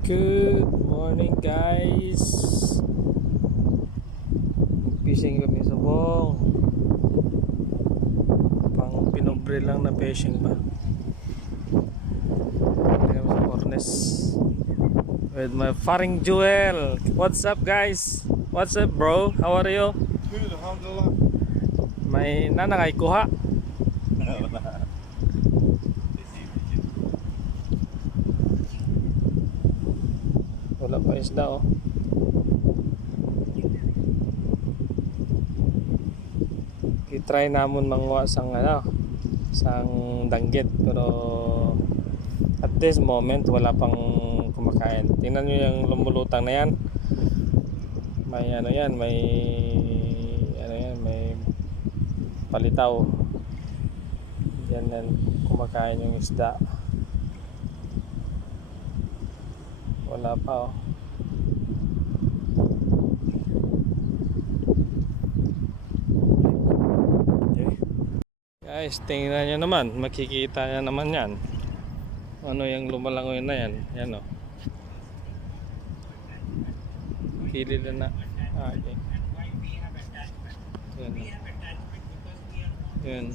Good morning guys. Fishing kami sa bong. Pang pinobre lang na fishing ba. Kaya sa Cornes with my faring Jewel. What's up guys? What's up bro? How are you? Good, alhamdulillah. May nanangay kuha. Wala pa isda oh. I-try namon manguha sang sang danggit pero at this moment wala pang kumakain. Tingnan nyo yung lumulutang na yan. May yan, may may palitaw. Yan kumakain yung isda. Wala pa oh. Okay. Guys, tingnan nyo naman, makikita nyo naman yan. Ano yung lumalangoy na yan? Yan oh. Kilid na. Okay. Yan. Yan.